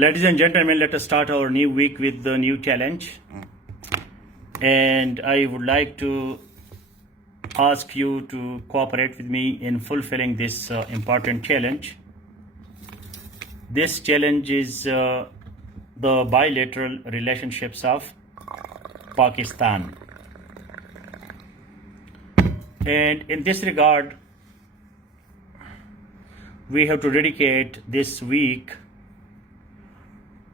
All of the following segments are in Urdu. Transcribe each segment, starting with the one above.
Ladies and gentlemen, let us start our new week with the new challenge. And I would like to ask you to cooperate with me in fulfilling this important challenge. This challenge is the bilateral relationships of Pakistan. And in this regard, we have to dedicate this week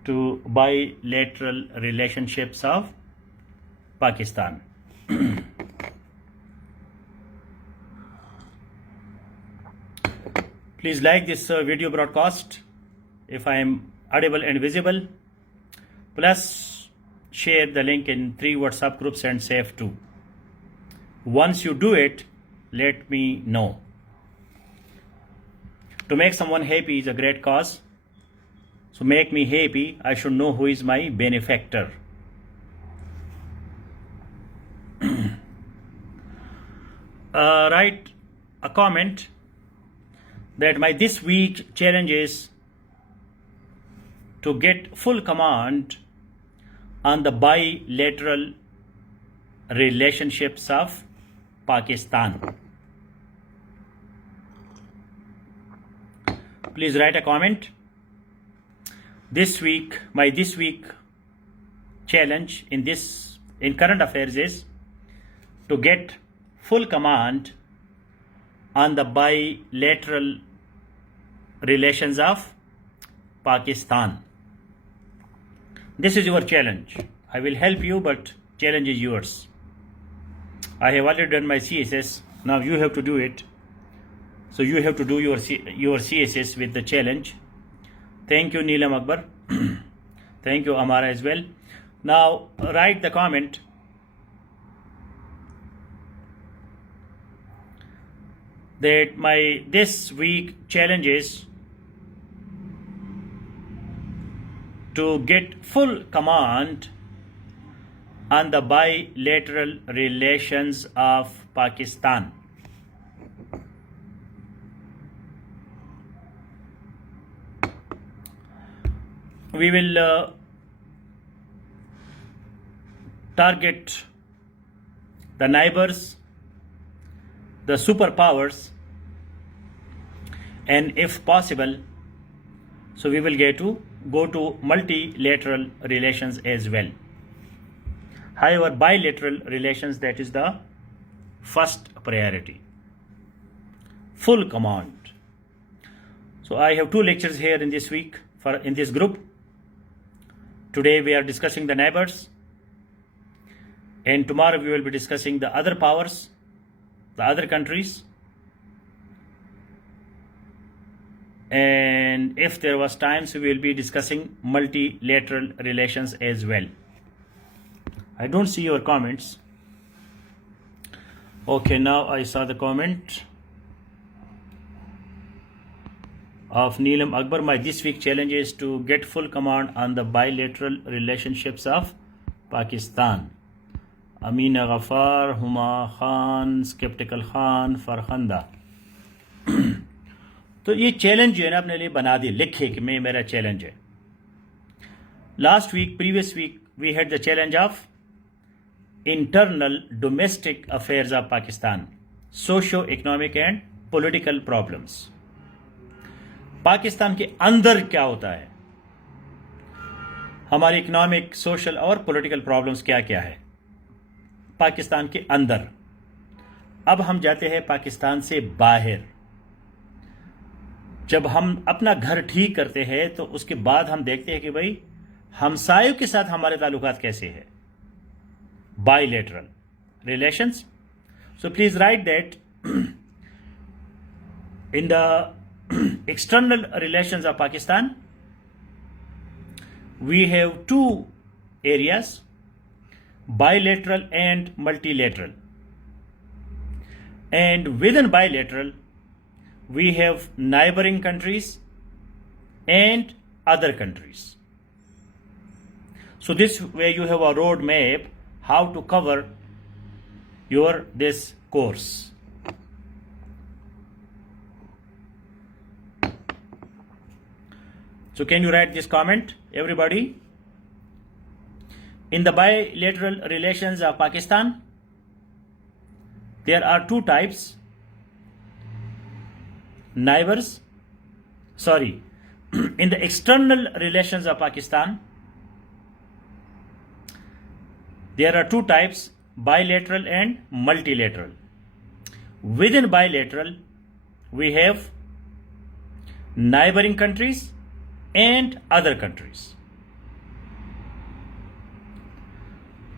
to bilateral relationships of Pakistan. Please like this video broadcast if I am audible and visible. Plus share the link in 3 WhatsApp groups and save 2. Once you do it, let me know. To make someone happy is a great cause. So make me happy, I should know who is my benefactor. Write a comment that my this week challenge is to get full command on the bilateral relationships of Pakistan. Please write a comment. This week, my this week challenge in current affairs is to get full command on the bilateral relations of Pakistan. This is your challenge. I will help you, but challenge is yours. I have already done my CSS. Now you have to do it. So you have to do your CSS with the challenge. Thank you, Neelam Akbar. Thank you, Amara, as well. Now, write the comment. That my this week challenge is to get full command on the bilateral relations of Pakistan. We will target the neighbors, the superpowers, and if possible, so we will go to multilateral relations as well. However, bilateral relations, that is the first priority. Full command. So I have 2 lectures here in this week in this group. Today we are discussing the neighbors, and tomorrow we will be discussing the other powers, the other countries, and if there was time, so we will be discussing multilateral relations as well. I don't see your comments. Okay, now I saw the comment of Neelam Akbar. My this week challenge is to get full command on the bilateral relationships of Pakistan. Amina Ghaffar, Huma Khan, Skeptical Khan, Farhanda. تو یہ چیلنج جو ہے نا اپنے لیے بنا دی, لکھے کہ میرا چیلنج ہے. Last week, previous week, we had the challenge of internal domestic affairs of Pakistan, socio economic and political problems. Pakistan کے اندر کیا ہوتا ہے, ہماری اکنامک, سوشل اور پولیٹیکل پرابلمس کیا کیا ہے پاکستان کے اندر. اب ہم جاتے ہیں پاکستان سے باہر. جب ہم اپنا گھر ٹھیک کرتے ہیں تو اس کے بعد ہم دیکھتے ہیں کہ بھائی ہمسایوں کے ساتھ ہمارے تعلقات کیسے ہیں. bilateral relations. So please write that in the external relations of Pakistan, we have 2 areas, bilateral and multilateral. And within bilateral, we have neighboring countries and other countries. So this way you have a road map how to cover this course. So can you write this comment, everybody? In the bilateral relations of Pakistan, there are two types. Neighbors, sorry, in the external relations of Pakistan, there are two types, bilateral and multilateral. Within bilateral, we have neighboring countries and other countries.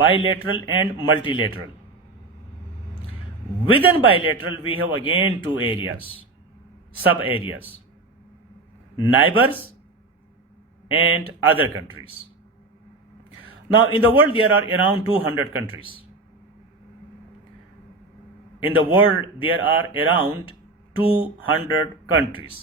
bilateral and multilateral. Within bilateral, we have again two areas, sub areas, neighbors and other countries. Now, in the world, there are around 200 countries. In the world, there are around 200 countries.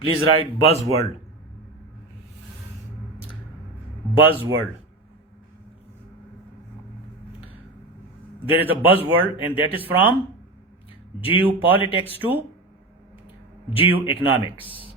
Please write buzzword. Buzzword. There is a buzzword and that is from geopolitics to geoeconomics.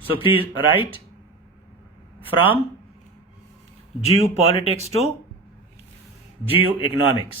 So please write from geopolitics to geoeconomics.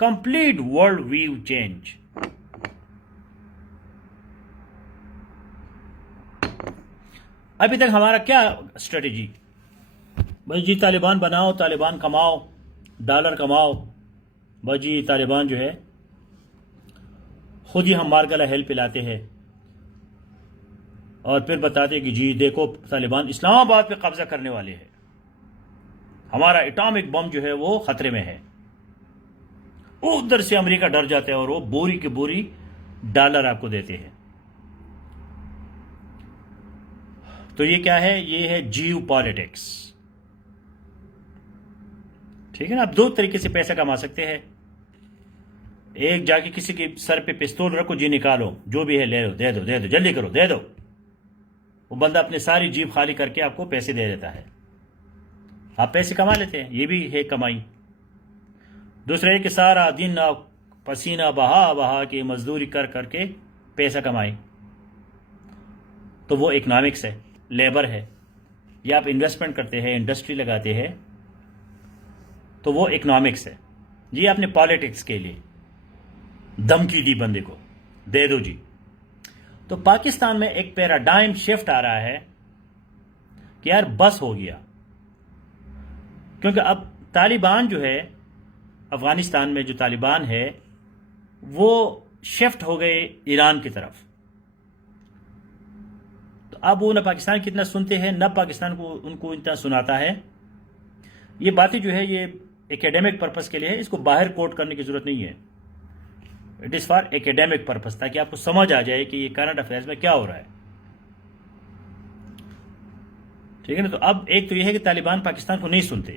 complete world view change. ابھی تک ہمارا کیا اسٹریٹجی؟ بھائی جی طالبان بناؤ، طالبان کماؤ، ڈالر کماؤ. بھائی جی طالبان جو ہے خود ہی ہم مارگلا ہیل پلاتے ہیں اور پھر بتاتے کہ جی دیکھو طالبان اسلام آباد پہ قبضہ کرنے والے ہیں، ہمارا اٹامک بم جو ہے وہ خطرے میں ہے. ادھر سے امریکہ ڈر جاتا ہے اور وہ بوری کی بوری ڈالر آپ کو دیتے ہیں. تو یہ کیا ہے؟ یہ ہے جیو پالیٹکس. ٹھیک ہے نا؟ آپ دو طریقے سے پیسہ کما سکتے ہیں. ایک جا کے کسی کے سر پہ پستول رکھو، جی نکالو، جو بھی ہے لے لو، دے دو دے دو، جلدی کرو دے دو. وہ بندہ اپنی ساری جیب خالی کر کے آپ کو پیسے دے دیتا ہے، آپ پیسے کما لیتے ہیں. یہ بھی ہے کمائی. دوسرے کہ سارا دن آپ پسینہ بہا بہا کے مزدوری کر کر کے پیسہ کمائیں، تو وہ اکنامکس ہے، لیبر ہے. یا آپ انویسٹمنٹ کرتے ہیں، انڈسٹری لگاتے ہیں، تو وہ اکنامکس ہے. یہ آپ نے پالیٹکس کے لیے دھمکی دی بندے کو، دے دو جی. تو پاکستان میں ایک پیراڈائم شفٹ آ رہا ہے کہ یار بس ہو گیا. کیونکہ اب طالبان جو ہے افغانستان میں، جو طالبان ہے وہ شفٹ ہو گئے ایران کی طرف. تو اب وہ نہ پاکستان کی اتنا سنتے ہیں، نہ پاکستان کو ان کو اتنا سناتا ہے. یہ باتیں جو ہے یہ ایکیڈیمک پرپس کے لیے ہے، اس کو باہر کوٹ کرنے کی ضرورت نہیں ہے. اٹ از فار ایکیڈیمک پرپس، تاکہ آپ کو سمجھ آ جائے کہ یہ کرنٹ افیئرز میں کیا ہو رہا ہے. ٹھیک ہے نا؟ تو اب ایک تو یہ ہے کہ طالبان پاکستان کو نہیں سنتے،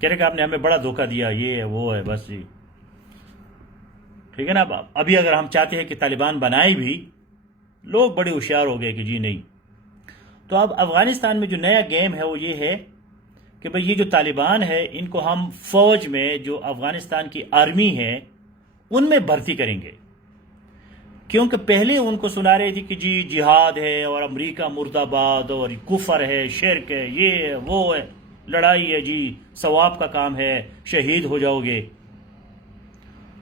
کہہ رہے کہ آپ نے ہمیں بڑا دھوکہ دیا، یہ ہے وہ ہے، بس جی. ٹھیک ہے نا؟ ابھی اگر ہم چاہتے ہیں کہ طالبان بنائے بھی، لوگ بڑے ہوشیار ہو گئے کہ جی نہیں. تو اب افغانستان میں جو نیا گیم ہے وہ یہ ہے کہ بھئی یہ جو طالبان ہے ان کو ہم فوج میں، جو افغانستان کی آرمی ہے ان میں بھرتی کریں گے. کیونکہ پہلے ان کو سنا رہی تھی کہ جی جہاد ہے اور امریکہ مرد آباد اور کفر ہے، شرک ہے، یہ ہے وہ ہے، لڑائی ہے جی، ثواب کا کام ہے، شہید ہو جاؤ گے.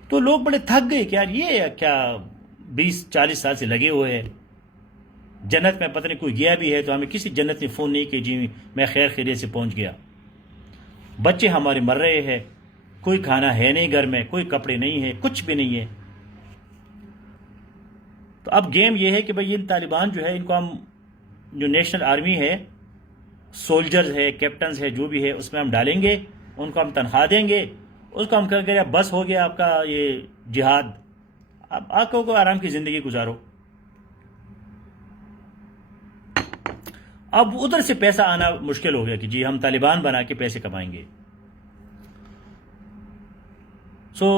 تو لوگ بڑے تھک گئے کہ یار یہ کیا 20-40 سال سے لگے ہوئے ہیں جنت میں، پتہ نہیں کوئی گیا بھی ہے تو ہمیں کسی جنت نے فون نہیں کہ جی میں خیر خیریت سے پہنچ گیا. بچے ہمارے مر رہے ہیں، کوئی کھانا ہے نہیں گھر میں، کوئی کپڑے نہیں ہے، کچھ بھی نہیں ہے. تو اب گیم یہ ہے کہ بھئی یہ طالبان جو ہے ان کو ہم، جو نیشنل آرمی ہے، سولجرز ہے، کیپٹنز ہے، جو بھی ہے اس میں ہم ڈالیں گے، ان کو ہم تنخواہ دیں گے، اس کو ہم کہیں گے بس ہو گیا آپ کا یہ جہاد، اب آپ کو آرام کی زندگی گزارو. اب ادھر سے پیسہ آنا مشکل ہو گیا کہ جی ہم طالبان بنا کے پیسے کمائیں گے. سو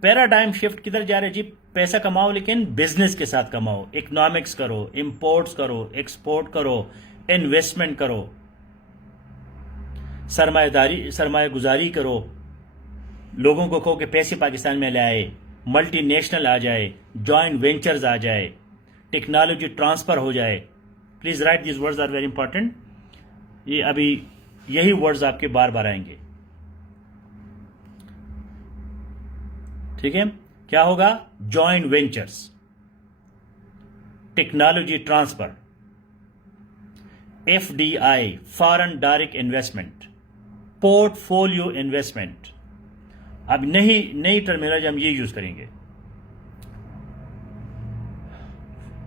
پیراڈائم شفٹ کدھر جا رہے؟ جی پیسہ کماؤ لیکن بزنس کے ساتھ کماؤ، اکنامکس کرو، امپورٹس کرو، ایکسپورٹ کرو، انویسٹمنٹ کرو، سرمایہ گزاری کرو. لوگوں کو کہو کہ پیسے پاکستان میں لائے، ملٹی نیشنل آ جائے، جوائنٹ وینچرز آ جائے، ٹیکنالوجی ٹرانسفر ہو جائے. Please write these words are very important. یہ ابھی یہی ورڈز آپ کے بار بار آئیں گے. ٹھیک ہے؟ کیا ہوگا؟ Joint ventures, technology transfer, F D I, foreign direct investment, portfolio investment. اب نئی ٹرمینالوجی ہم یہ یوز کریں گے.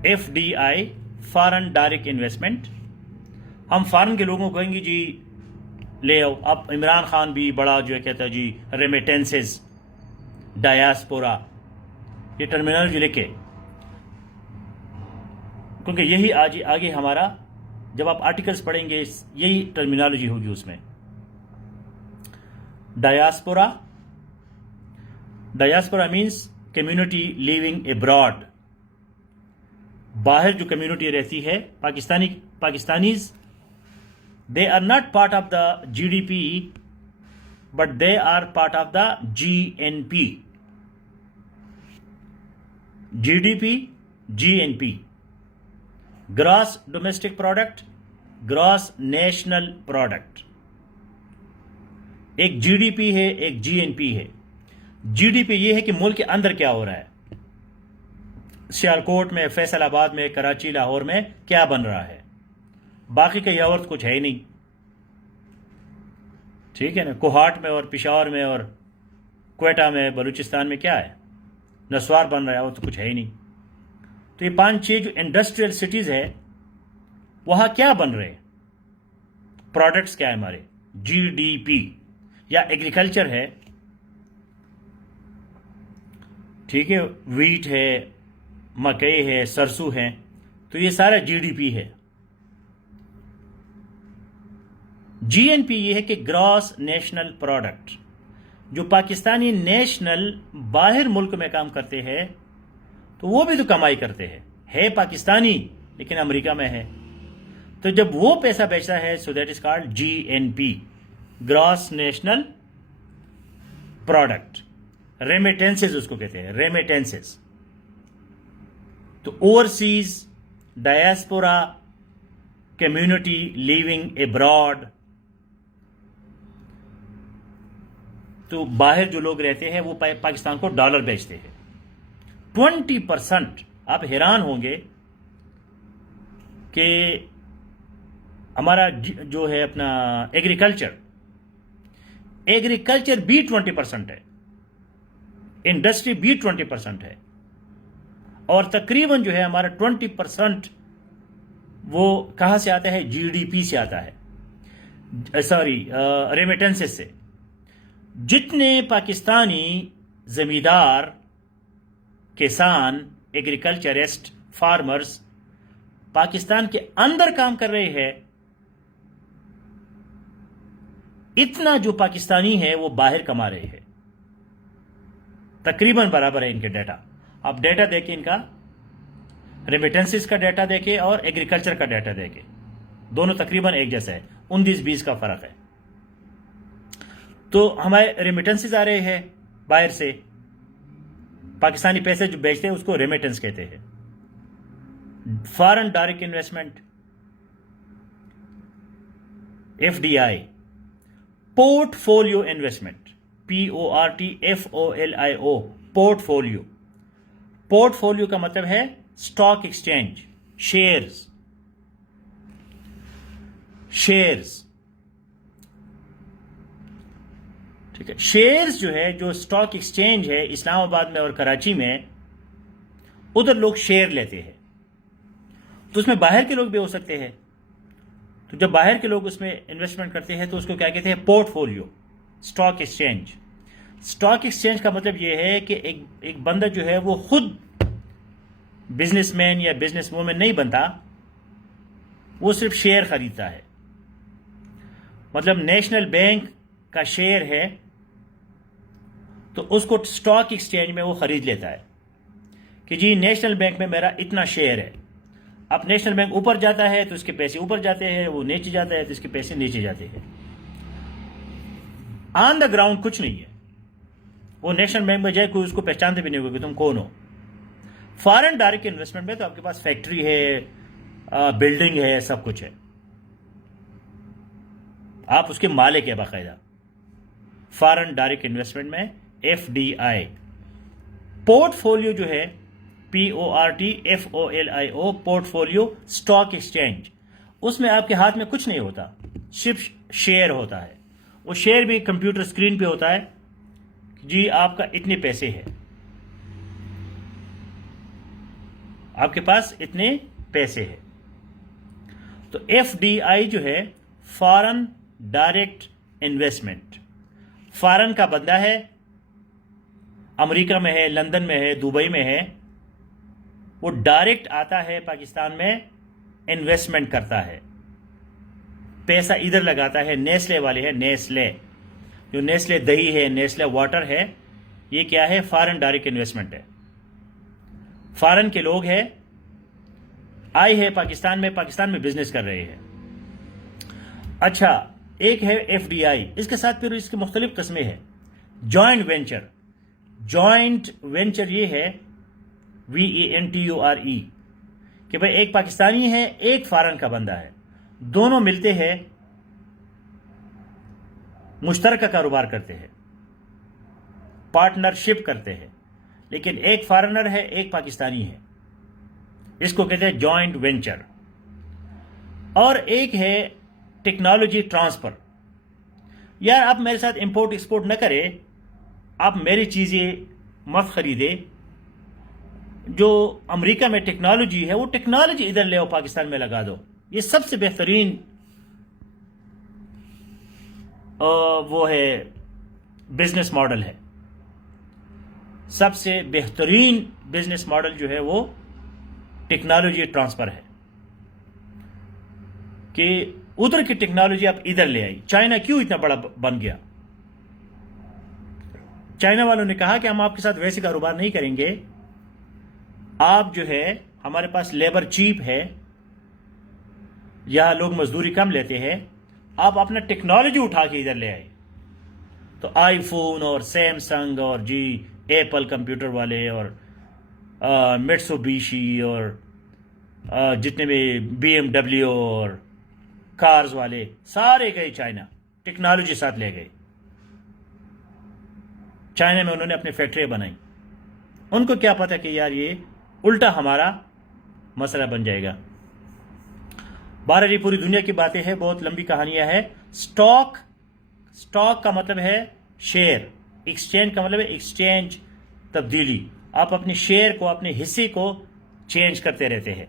F D I, foreign direct investment. ہم فارن کے لوگوں کو کہیں گے جی لے آؤ. اب عمران خان بھی بڑا جو ہے کہتا ہے جی ریمیٹنسز، ڈایاسپورا، یہ ٹرمینالوجی لکھے، کیونکہ یہی آگے ہمارا، جب آپ آرٹیکلز پڑھیں گے یہی ٹرمینالوجی ہوگی اس میں. Diaspora means community living abroad. باہر جو کمیونٹی رہتی ہے، Pakistanis, they are not part of the GDP but they are part of the GNP. GDP, GNP, gross domestic product, gross national product. ایک جی ڈی پی ہے، ایک جی این پی ہے۔ جی ڈی پی یہ ہے کہ ملک کے اندر کیا ہو رہا ہے، سیالکوٹ میں، فیصل آباد میں، کراچی، لاہور میں کیا بن رہا ہے، باقی کا یاورت کچھ ہے ہی نہیں، ٹھیک ہے نا۔ کوہاٹ میں اور پشاور میں اور کوئٹہ میں، بلوچستان میں کیا ہے، نسوار بن رہا ہے، وہ تو کچھ ہے ہی نہیں۔ تو یہ 5-6 جو انڈسٹریل سٹیز ہے وہاں کیا بن رہے ہیں، پروڈکٹس کیا ہے ہمارے، جی ڈی پی یا ایگریکلچر ہے، ٹھیک ہے، ویٹ ہے، مکئی ہے، سرسوں ہے، تو یہ سارا جی ڈی پی ہے۔ جی این پی یہ ہے کہ گراس نیشنل پروڈکٹ، جو پاکستانی نیشنل باہر ملک میں کام کرتے ہیں تو وہ بھی تو کمائی کرتے ہیں، ہے پاکستانی لیکن امریکہ میں ہے، تو جب وہ پیسہ بیچتا ہے so that is called G N P, gross national product. Remittances اس کو کہتے ہیں، ریمیٹنسز۔ تو overseas diaspora community living abroad, تو باہر جو لوگ رہتے ہیں وہ پاکستان کو ڈالر بیچتے ہیں۔ 20%، آپ حیران ہوں گے کہ ہمارا جو ہے اپنا ایگریکلچر بھی 20% ہے، انڈسٹری بھی 20% ہے، اور تقریباً جو ہے ہمارا 20% وہ کہاں سے آتا ہے، جی ڈی پی سے آتا ہے، سوری ریمیٹنسز سے۔ جتنے پاکستانی زمیندار، کسان، ایگریکلچرسٹ، فارمرز پاکستان کے اندر کام کر رہے ہیں، اتنا جو پاکستانی ہے وہ باہر کما رہے ہیں، تقریباً برابر ہے ان کے ڈیٹا۔ آپ ڈیٹا دیکھیں ان کا، ریمیٹنسز کا ڈیٹا دیکھیں اور ایگریکلچر کا ڈیٹا دیکھیں، دونوں تقریباً ایک جیسا ہے، 19-20 کا فرق ہے۔ تو ہمارے ریمیٹنسز آ رہے ہیں باہر سے، پاکستانی پیسے جو بیچتے ہیں اس کو ریمیٹنس کہتے ہیں۔ Foreign direct investment, F D I, portfolio investment, PORTFOLIO، portfolio. Portfolio کا مطلب ہے اسٹاک ایکسچینج، شیئرز، ٹھیک ہے۔ شیئرز جو ہے، جو اسٹاک ایکسچینج ہے اسلام آباد میں اور کراچی میں، ادھر لوگ شیئر لیتے ہیں، تو اس میں باہر کے لوگ بھی ہو سکتے ہیں۔ تو جب باہر کے لوگ اس میں انویسٹمنٹ کرتے ہیں تو اس کو کیا کہتے ہیں، port folio, stock exchange. Stock exchange کا مطلب یہ ہے کہ ایک بندہ جو ہے وہ خود بزنس مین یا بزنس وومن نہیں بنتا، وہ صرف شیئر خریدتا ہے۔ مطلب نیشنل بینک کا شیئر ہے تو اس کو اسٹاک ایکسچینج میں وہ خرید لیتا ہے کہ جی نیشنل بینک میں میرا اتنا شیئر ہے۔ اب نیشنل بینک اوپر جاتا ہے تو اس کے پیسے اوپر جاتے ہیں، وہ نیچے جاتا ہے تو اس کے پیسے نیچے جاتے ہیں۔ آن دا گراؤنڈ کچھ نہیں ہے، وہ نیشنل بینک میں جائے کوئی اس کو پہچانتے بھی نہیں ہوگا کہ تم کون ہو۔ فارن ڈائریکٹ انویسٹمنٹ میں تو آپ کے پاس فیکٹری ہے، بلڈنگ ہے، سب کچھ ہے، آپ اس کے مالک ہے باقاعدہ۔ فارن ڈائریکٹ انویسٹمنٹ میں F D I. Portfolio جو ہے PORTFOLIO، portfolio stock exchange, اس میں آپ کے ہاتھ میں کچھ نہیں ہوتا، صرف شیئر ہوتا ہے۔ وہ شیئر بھی کمپیوٹر اسکرین پہ ہوتا ہے، جی آپ کا اتنے پیسے ہے، آپ کے پاس اتنے پیسے ہے۔ تو ایف ڈی آئی جو ہے فارن ڈائریکٹ انویسٹمنٹ، فارن کا بندہ ہے، امریکہ میں ہے، لندن میں ہے، دبئی میں ہے، وہ ڈائریکٹ آتا ہے پاکستان میں، انویسٹمنٹ کرتا ہے، پیسہ ادھر لگاتا ہے۔ نیسلے والے ہیں، نیسلے جو نیسلے دہی ہے، نیسلے واٹر ہے، یہ کیا ہے، فارن ڈائریکٹ انویسٹمنٹ ہے۔ فارن کے لوگ ہیں، آئے ہیں پاکستان میں بزنس کر رہے ہیں۔ اچھا، ایک ہے ایف ڈی آئی، اس کے ساتھ پھر اس کی مختلف قسمیں ہیں۔ جوائنٹ وینچر، جوائنٹ وینچر یہ ہے VENTURE، کہ بھئی ایک پاکستانی ہے، ایک فارن کا بندہ ہے، دونوں ملتے ہیں مشترکہ کاروبار کرتے ہیں، پارٹنرشپ کرتے ہیں، لیکن ایک فارنر ہے، ایک پاکستانی ہے، اس کو کہتے ہیں جوائنٹ وینچر، اور ایک ہے ٹیکنالوجی ٹرانسفر. یار آپ میرے ساتھ امپورٹ ایکسپورٹ نہ کرے، آپ میری چیزیں مت خریدے، جو امریکہ میں ٹیکنالوجی ہے وہ ٹیکنالوجی ادھر لے آؤ، پاکستان میں لگا دو. یہ سب سے بہترین وہ ہے بزنس ماڈل ہے، سب سے بہترین بزنس ماڈل جو ہے وہ ٹیکنالوجی ٹرانسفر ہے، کہ ادھر کی ٹیکنالوجی آپ ادھر لے آئی. چائنا کیوں اتنا بڑا بن گیا؟ چائنا والوں نے کہا کہ ہم آپ کے ساتھ ویسے کاروبار نہیں کریں گے، آپ جو ہے ہمارے پاس لیبر چیپ ہے، یہاں لوگ مزدوری کم لیتے ہیں، آپ اپنا ٹیکنالوجی اٹھا کے ادھر لے آئے. تو آئی فون اور سیمسنگ اور ایپل کمپیوٹر والے اور میٹسوبیشی اور جتنے بھی بی ایم ڈبلیو اور کارز والے سارے گئے چائنا، ٹیکنالوجی ساتھ لے گئے. چائنا میں انہوں نے اپنی فیکٹریاں بنائی. ان کو کیا پتا کہ یار یہ الٹا ہمارا مسئلہ بن جائے گا. بہرحال یہ پوری دنیا کی باتیں ہیں، بہت لمبی کہانیاں ہیں. سٹاک کا مطلب ہے شیئر، ایکسچینج کا مطلب ہے ایکسچینج، تبدیلی. آپ اپنے شیئر کو، اپنے حصے کو چینج کرتے رہتے ہیں.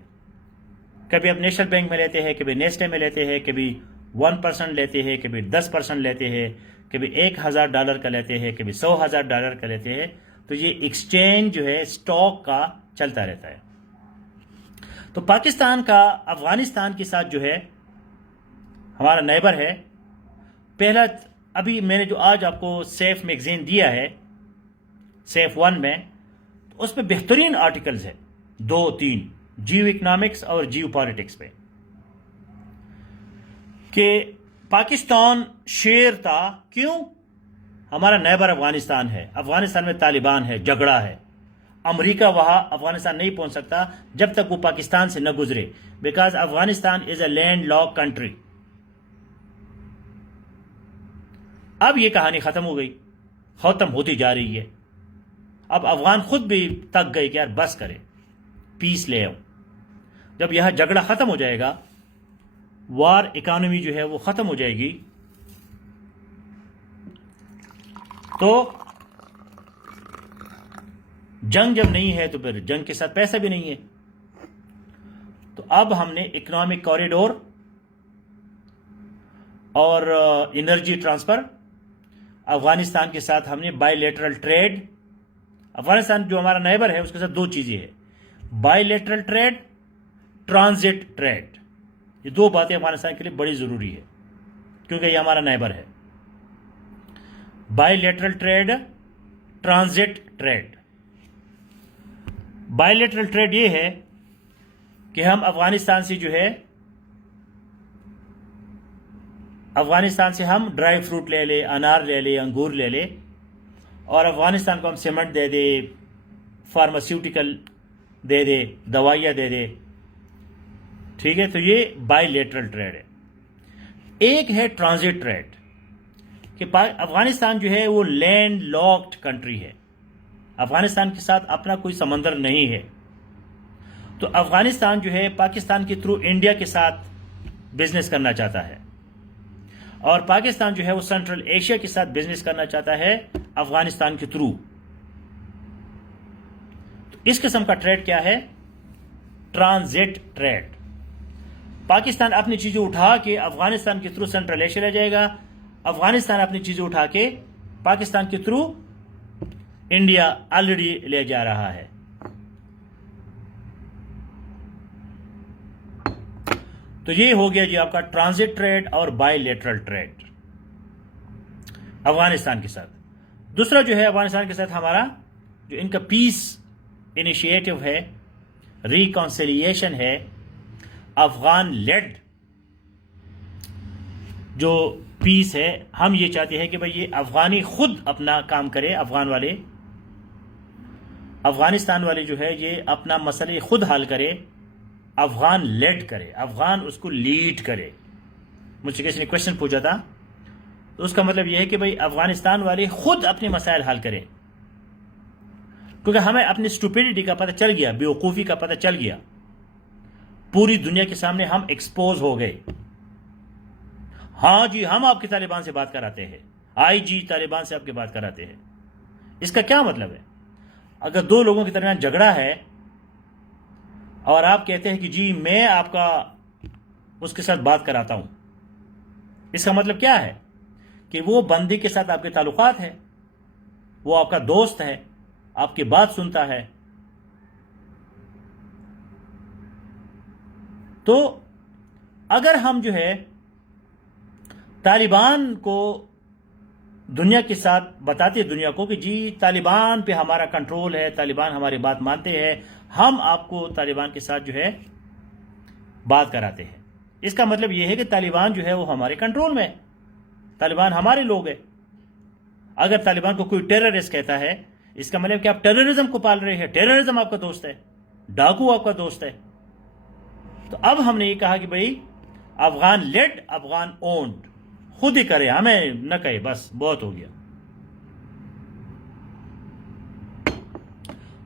کبھی آپ نیشنل بینک میں لیتے ہیں، کبھی نیسلے میں لیتے ہیں، کبھی 1% لیتے ہیں، کبھی 10% لیتے ہیں، کبھی $1,000 کا لیتے ہیں، کبھی $100,000 کا لیتے ہیں. تو یہ ایکسچینج جو ہے سٹاک کا چلتا رہتا ہے. تو پاکستان کا افغانستان کے ساتھ جو ہے ہمارا نیبر ہے. پہلا ابھی میں نے جو آج آپ کو سیف میگزین دیا ہے، سیف 1 میں، تو اس میں بہترین آرٹیکلز ہیں 2-3 جیو اکنامکس اور جیو پالیٹکس پہ، کہ پاکستان شیر تھا. کیوں؟ ہمارا نیبر افغانستان ہے، افغانستان میں طالبان ہے، جھگڑا ہے. امریکہ وہاں افغانستان نہیں پہنچ سکتا جب تک وہ پاکستان سے نہ گزرے، because Afghanistan is a land lock country. اب یہ کہانی ختم ہو گئی، ختم ہوتی جا رہی ہے. اب افغان خود بھی تک گئے کہ یار بس کرے، پیس لے آؤ. جب یہاں جھگڑا ختم ہو جائے گا، وار اکانومی جو ہے وہ ختم ہو جائے گی، تو جنگ جب نہیں ہے تو پھر جنگ کے ساتھ پیسہ بھی نہیں ہے. تو اب ہم نے اکنامک کوریڈور اور انرجی ٹرانسفر، افغانستان کے ساتھ ہم نے بائی لیٹرل ٹریڈ. افغانستان جو ہمارا نیبر ہے اس کے ساتھ 2 چیزیں ہیں، bilateral trade, transit trade. یہ 2 باتیں افغانستان کے لیے بڑی ضروری ہے کیونکہ یہ ہمارا نیبر ہے. Bilateral trade, transit trade. Bilateral trade یہ ہے کہ ہم افغانستان سے جو ہے، افغانستان سے ہم ڈرائی فروٹ لے لے، انار لے لے، انگور لے لے، اور افغانستان کو ہم سیمنٹ دے دے، فارماسیوٹیکل دے دے، دوائیاں دے دے. ٹھیک ہے، تو یہ بائی لیٹرل ٹریڈ ہے. ایک ہے ٹرانزٹ ٹریڈ، کہ افغانستان جو ہے وہ لینڈ لاکڈ کنٹری ہے، افغانستان کے ساتھ اپنا کوئی سمندر نہیں ہے. تو افغانستان جو ہے پاکستان کے تھرو انڈیا کے ساتھ بزنس کرنا چاہتا ہے، اور پاکستان جو ہے وہ سینٹرل ایشیا کے ساتھ بزنس کرنا چاہتا ہے افغانستان کے تھرو. تو اس قسم کا ٹریڈ کیا ہے؟ Transit trade. پاکستان اپنی چیزیں اٹھا کے افغانستان کے تھرو سینٹرل ایشیا لے جائے گا، افغانستان اپنی چیزیں اٹھا کے پاکستان کے تھرو انڈیا آلریڈی لے جا رہا ہے. تو یہ ہو گیا جی آپ کا ٹرانزٹ ٹریڈ اور بائی لیٹرل ٹریڈ افغانستان کے ساتھ. دوسرا جو ہے افغانستان کے ساتھ ہمارا جو ان کا پیس انیشیٹو ہے، ریکنسیلیشن ہے، افغان لیڈ جو پیس ہے. ہم یہ چاہتے ہیں کہ بھئی یہ افغانی خود اپنا کام کرے، افغان والے، افغانستان والے جو ہے یہ اپنا مسئلے خود حل کرے، افغان لیڈ کرے، افغان اس کو لیڈ کرے. مجھ سے کسی نے کوشچن پوچھا تھا تو اس کا مطلب یہ ہے کہ بھئی افغانستان والے خود اپنے مسائل حل کریں، کیونکہ ہمیں اپنی اسٹوپیڈیٹی کا پتہ چل گیا، بیوقوفی کا پتہ چل گیا، پوری دنیا کے سامنے ہم ایکسپوز ہو گئے۔ ہاں جی، ہم آپ کے طالبان سے بات کراتے ہیں، آئی جی طالبان سے آپ کی بات کراتے ہیں۔ اس کا کیا مطلب ہے؟ اگر دو لوگوں کے درمیان جھگڑا ہے اور آپ کہتے ہیں کہ جی میں آپ کا اس کے ساتھ بات کراتا ہوں، اس کا مطلب کیا ہے؟ کہ وہ بندے کے ساتھ آپ کے تعلقات ہیں، وہ آپ کا دوست ہے، آپ کی بات سنتا ہے۔ تو اگر ہم جو ہے طالبان کو دنیا کے ساتھ بتاتے دنیا کو کہ جی طالبان پہ ہمارا کنٹرول ہے، طالبان ہماری بات مانتے ہیں، ہم آپ کو طالبان کے ساتھ جو ہے بات کراتے ہیں، اس کا مطلب یہ ہے کہ طالبان جو ہے وہ ہمارے کنٹرول میں ہے، طالبان ہمارے لوگ ہیں۔ اگر طالبان کو کوئی ٹیررسٹ کہتا ہے، اس کا مطلب کہ آپ ٹیررزم کو پال رہے ہیں، ٹیررزم آپ کا دوست ہے، ڈاکو آپ کا دوست ہے۔ تو اب ہم نے یہ کہا کہ بھئی افغان لیڈ، افغان اونڈ، خود ہی کرے، ہمیں نہ کہے، بس بہت ہو گیا۔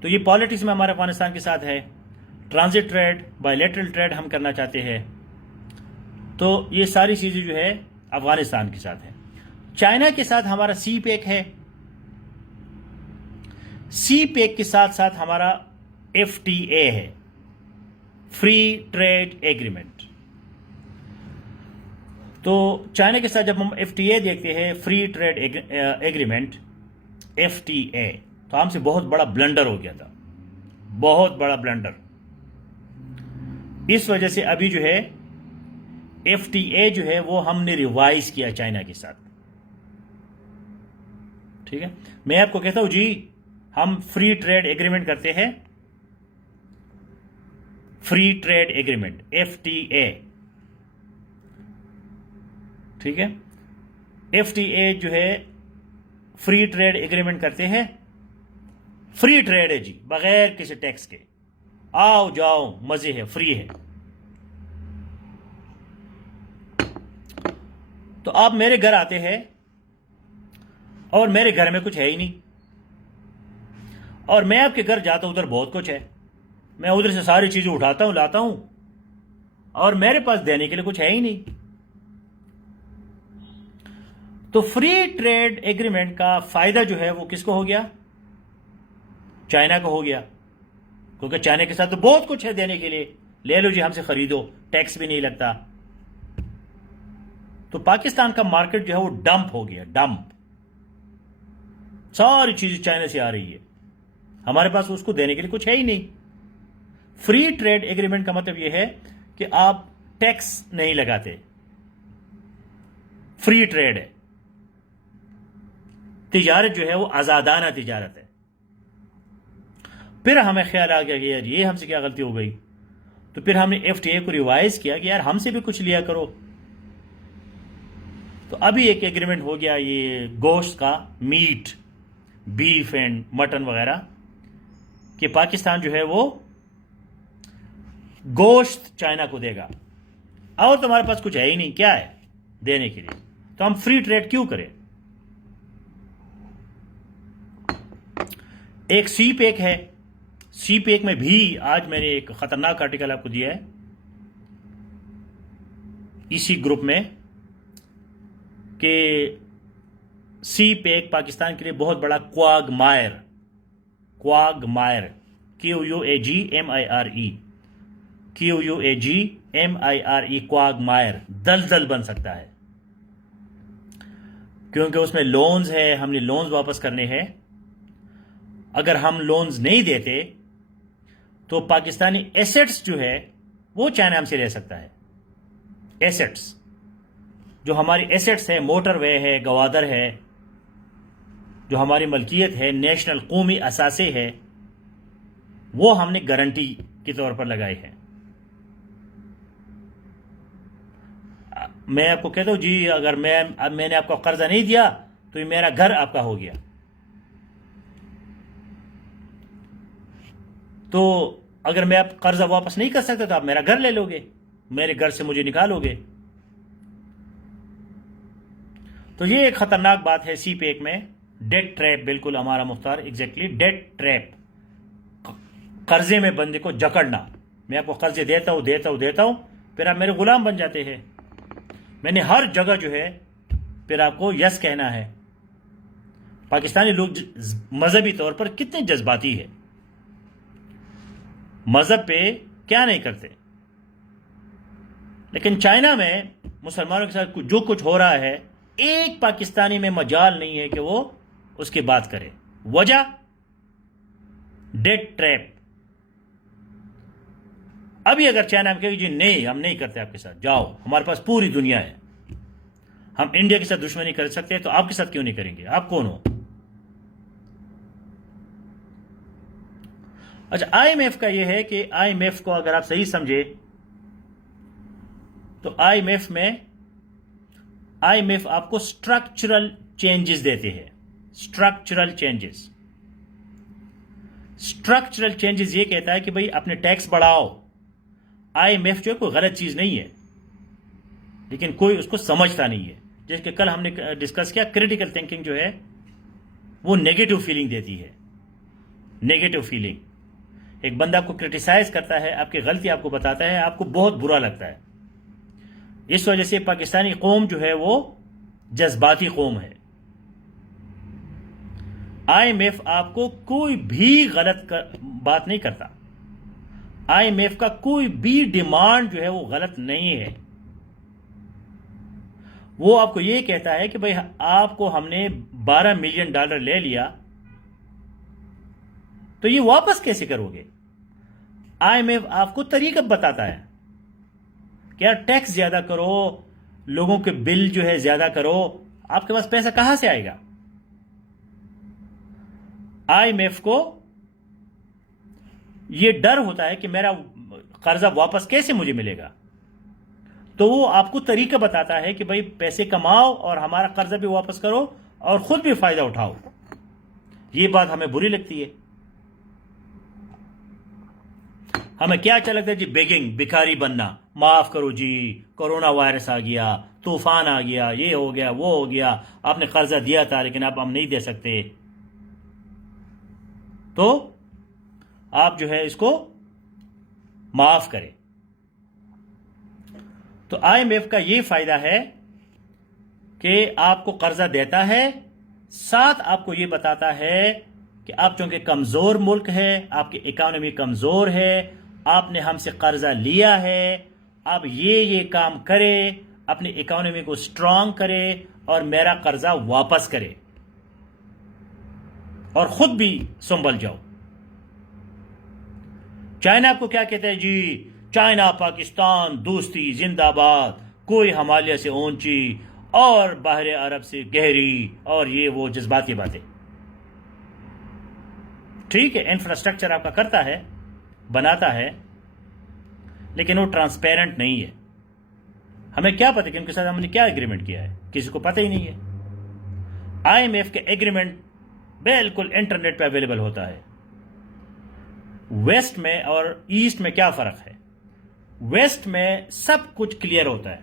تو یہ پالیٹکس میں ہمارے افغانستان کے ساتھ ہے۔ Transit trade, bilateral trade ہم کرنا چاہتے ہیں، تو یہ ساری چیزیں جو ہے افغانستان کے ساتھ ہے۔ چائنا کے ساتھ ہمارا سی پیک ہے، سی پیک کے ساتھ ساتھ ہمارا ایف ٹی اے ہے، فری ٹریڈ ایگریمنٹ۔ تو چائنا کے ساتھ جب ہم ایف ٹی اے دیکھتے ہیں، free trade agreement, F T A, تو ہم سے بہت بڑا بلنڈر ہو گیا تھا، بہت بڑا بلنڈر۔ اس وجہ سے ابھی جو ہے ایف ٹی اے جو ہے وہ ہم نے ریوائز کیا چائنا کے ساتھ، ٹھیک ہے۔ میں آپ کو کہتا ہوں جی ہم فری ٹریڈ ایگریمنٹ کرتے ہیں، free trade agreement F T A, ٹھیک ہے۔ ایف ٹی اے جو ہے فری ٹریڈ ایگریمنٹ کرتے ہیں، فری ٹریڈ ہے جی، بغیر کسی ٹیکس کے، آؤ جاؤ مزے ہے، فری ہے۔ تو آپ میرے گھر آتے ہیں اور میرے گھر میں کچھ ہے ہی نہیں، اور میں آپ کے گھر جاتا ہوں، ادھر بہت کچھ ہے، میں ادھر سے ساری چیزیں اٹھاتا ہوں، لاتا ہوں، اور میرے پاس دینے کے لیے کچھ ہے ہی نہیں۔ تو فری ٹریڈ ایگریمنٹ کا فائدہ جو ہے وہ کس کو ہو گیا؟ چائنا کو ہو گیا، کیونکہ چائنا کے ساتھ تو بہت کچھ ہے دینے کے لیے، لے لو جی ہم سے خریدو، ٹیکس بھی نہیں لگتا۔ تو پاکستان کا مارکیٹ جو ہے وہ ڈمپ ہو گیا، ڈمپ، ساری چیزیں چائنا سے آ رہی ہے، ہمارے پاس اس کو دینے کے لیے کچھ ہے ہی نہیں۔ فری ٹریڈ ایگریمنٹ کا مطلب یہ ہے کہ آپ ٹیکس نہیں لگاتے، فری ٹریڈ ہے، تجارت جو ہے وہ آزادانہ تجارت ہے۔ پھر ہمیں خیال آ گیا کہ یار یہ ہم سے کیا غلطی ہو گئی، تو پھر ہم نے ایف ٹی اے کو ریوائز کیا کہ یار ہم سے بھی کچھ لیا کرو۔ تو ابھی ایک ایگریمنٹ ہو گیا یہ گوشت کا، میٹ، بیف اینڈ مٹن وغیرہ، کہ پاکستان جو ہے وہ گوشت چائنا کو دے گا، اور تمہارے پاس کچھ ہے ہی نہیں، کیا ہے دینے کے لیے، تو ہم فری ٹریڈ کیوں کریں؟ ایک سی پیک ہے، سی پیک میں بھی آج میں نے ایک خطرناک آرٹیکل آپ کو دیا ہے اسی گروپ میں، کہ سی پیک پاکستان کے لیے بہت بڑا کواگ مائر، QUAGMIRE کواگ مائر، دلدل بن سکتا ہے، کیونکہ اس میں لونز ہے، ہم نے لونز واپس کرنے ہیں۔ اگر ہم لونز نہیں دیتے تو پاکستانی ایسٹس جو ہے وہ چائنا ہم سے لے سکتا ہے، ایسٹس جو ہماری ایسٹس ہے، موٹر وے ہے، گوادر ہے، جو ہماری ملکیت ہے، نیشنل قومی اثاثے ہے، وہ ہم نے گارنٹی کے طور پر لگائے ہیں۔ میں آپ کو کہتا ہوں جی اگر میں نے آپ کو قرضہ نہیں دیا تو یہ میرا گھر آپ کا ہو گیا، تو اگر میں آپ قرضہ واپس نہیں کر سکتا تو آپ میرا گھر لے لو گے، میرے گھر سے مجھے نکالو گے۔ تو یہ ایک خطرناک بات ہے سی پیک میں، ڈیٹ ٹریپ، بالکل ہمارا مختار ایگزیکٹلی ڈیٹ ٹریپ، قرضے میں بندے کو جکڑنا. میں آپ کو قرضے دیتا ہوں پھر آپ میرے غلام بن جاتے ہیں. میں نے ہر جگہ جو ہے پھر آپ کو یس کہنا ہے. پاکستانی لوگ مذہبی طور پر کتنے جذباتی ہے، مذہب پہ کیا نہیں کرتے. لیکن چائنا میں مسلمانوں کے ساتھ جو کچھ ہو رہا ہے، ایک پاکستانی میں مجال نہیں ہے کہ وہ اس کی بات کرے. وجہ ڈیٹ ٹریپ. ابھی اگر چائنا میں کہے جی نہیں ہم نہیں کرتے آپ کے ساتھ، جاؤ ہمارے پاس پوری دنیا ہے، ہم انڈیا کے ساتھ دشمنی کر سکتے ہیں تو آپ کے ساتھ کیوں نہیں کریں گے، آپ کون ہو. اچھا آئی ایم ایف کا یہ ہے کہ آئی ایم ایف کو اگر آپ صحیح سمجھے تو آئی ایم ایف آپ کو سٹرکچرل چینجز دیتے ہیں. سٹرکچرل چینجز یہ کہتا ہے کہ بھئی اپنے ٹیکس بڑھاؤ. آئی ایم ایف جو ہے کوئی غلط چیز نہیں ہے، لیکن کوئی اس کو سمجھتا نہیں ہے. جیسے کہ کل ہم نے ڈسکس کیا، کریٹیکل تھنکنگ جو ہے وہ نیگیٹو فیلنگ دیتی ہے. نیگیٹو فیلنگ، ایک بندہ آپ کو کرٹیسائز کرتا ہے، آپ کی غلطی آپ کو بتاتا ہے، آپ کو بہت برا لگتا ہے. اس وجہ سے پاکستانی قوم جو ہے وہ جذباتی قوم ہے. آئی ایم ایف آپ کو کوئی بھی غلط بات نہیں کرتا. آئی ایم ایف کا کوئی بھی ڈیمانڈ جو ہے وہ غلط نہیں ہے. وہ آپ کو یہ کہتا ہے کہ بھئی آپ کو ہم نے $12 ملین لے لیا تو یہ واپس کیسے کرو گے. آئی ایم ایف آپ کو طریقہ بتاتا ہے کہ یار ٹیکس زیادہ کرو، لوگوں کے بل جو ہے زیادہ کرو، آپ کے پاس پیسہ کہاں سے آئے گا. آئی ایم ایف کو یہ ڈر ہوتا ہے کہ میرا قرضہ واپس کیسے مجھے ملے گا، تو وہ آپ کو طریقہ بتاتا ہے کہ بھئی پیسے کماؤ اور ہمارا قرضہ بھی واپس کرو اور خود بھی فائدہ اٹھاؤ. یہ بات ہمیں بری لگتی ہے. ہمیں کیا اچھا لگتا ہے جی بیگنگ، بھکاری بننا، معاف کرو جی کورونا وائرس آ گیا، طوفان آ گیا، یہ ہو گیا وہ ہو گیا، آپ نے قرضہ دیا تھا لیکن اب ہم نہیں دے سکتے، تو آپ جو ہے اس کو معاف کریں. تو آئی ایم ایف کا یہ فائدہ ہے کہ آپ کو قرضہ دیتا ہے، ساتھ آپ کو یہ بتاتا ہے کہ آپ چونکہ کمزور ملک ہے، آپ کی اکانومی کمزور ہے، آپ نے ہم سے قرضہ لیا ہے، اب یہ کام کرے، اپنی اکانومی کو سٹرونگ کرے اور میرا قرضہ واپس کرے اور خود بھی سنبھل جاؤ. چائنا آپ کو کیا کہتا ہے جی چائنا پاکستان دوستی زندہ باد، کوئی ہمالیہ سے اونچی اور بحر عرب سے گہری، اور یہ وہ جذباتی باتیں. ٹھیک ہے انفراسٹرکچر آپ کا کرتا ہے، بناتا ہے، لیکن وہ ٹرانسپیرنٹ نہیں ہے. ہمیں کیا پتہ کہ ان کے ساتھ ہم نے کیا ایگریمنٹ کیا ہے، کسی کو پتہ ہی نہیں ہے. آئی ایم ایف کے ایگریمنٹ بالکل انٹرنیٹ پہ اویلیبل ہوتا ہے. ویسٹ میں اور ایسٹ میں کیا فرق ہے؟ ویسٹ میں سب کچھ کلیئر ہوتا ہے،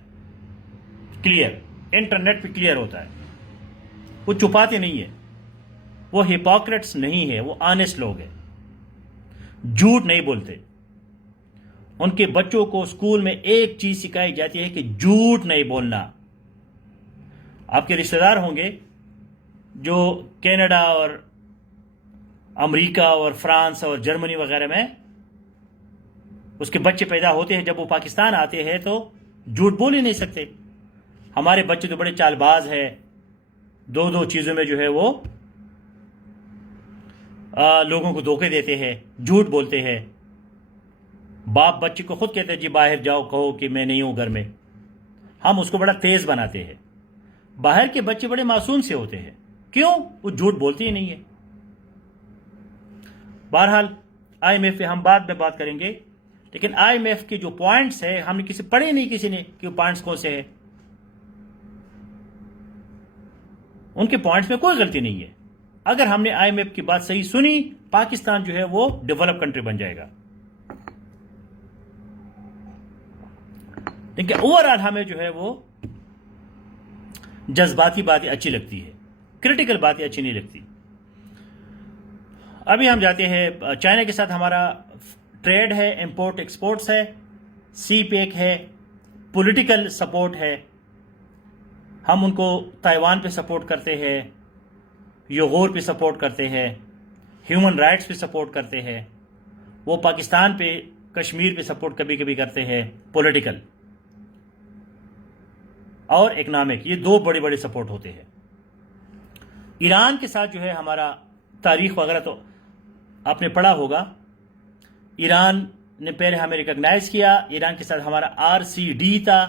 کلیئر انٹرنیٹ پہ کلیئر ہوتا ہے، وہ چھپاتے نہیں ہے، وہ ہپوکریٹس نہیں ہے، وہ آنےسٹ لوگ ہیں، جھوٹ نہیں بولتے. ان کے بچوں کو اسکول میں ایک چیز سکھائی جاتی ہے کہ جھوٹ نہیں بولنا. آپ کے رشتہ دار ہوں گے جو کینیڈا اور امریکہ اور فرانس اور جرمنی وغیرہ میں اس کے بچے پیدا ہوتے ہیں، جب وہ پاکستان آتے ہیں تو جھوٹ بول ہی نہیں سکتے. ہمارے بچے تو بڑے چال باز ہے، دو چیزوں میں جو ہے وہ لوگوں کو دھوکے دیتے ہیں، جھوٹ بولتے ہیں. باپ بچے کو خود کہتے ہیں جی باہر جاؤ، کہو کہ میں نہیں ہوں گھر میں. ہم اس کو بڑا تیز بناتے ہیں. باہر کے بچے بڑے معصوم سے ہوتے ہیں، کیوں؟ وہ جھوٹ بولتے ہی نہیں ہے. بہرحال آئی ایم ایف پہ ہم بعد میں بات کریں گے، لیکن آئی ایم ایف کے جو پوائنٹس ہیں ہم نے پڑھے نہیں کسی نے کہ وہ پوائنٹس کون سے ہیں. ان کے پوائنٹس میں کوئی غلطی نہیں ہے. اگر ہم نے آئی ایم ایف کی بات صحیح سنی، پاکستان جو ہے وہ ڈیولپ کنٹری بن جائے گا. لیکن اوور آل ہمیں جو ہے وہ جذباتی باتیں اچھی لگتی ہے، کرٹیکل باتیں اچھی نہیں لگتی۔ ابھی ہم جاتے ہیں چائنا کے ساتھ ہمارا ٹریڈ ہے، امپورٹ ایکسپورٹس ہے، سی پیک ہے، پولیٹیکل سپورٹ ہے، ہم ان کو تائیوان پہ سپورٹ کرتے ہیں، یغور پہ سپورٹ کرتے ہیں، ہیومن رائٹس پہ سپورٹ کرتے ہیں، وہ پاکستان پہ کشمیر پہ سپورٹ کبھی کبھی کرتے ہیں، پولیٹیکل اور اکنامک، یہ دو بڑے بڑے سپورٹ ہوتے ہیں۔ ایران کے ساتھ جو ہے ہمارا تاریخ وغیرہ تو آپ نے پڑھا ہوگا، ایران نے پہلے ہمیں ریکگنائز کیا، ایران کے ساتھ ہمارا آر سی ڈی تھا،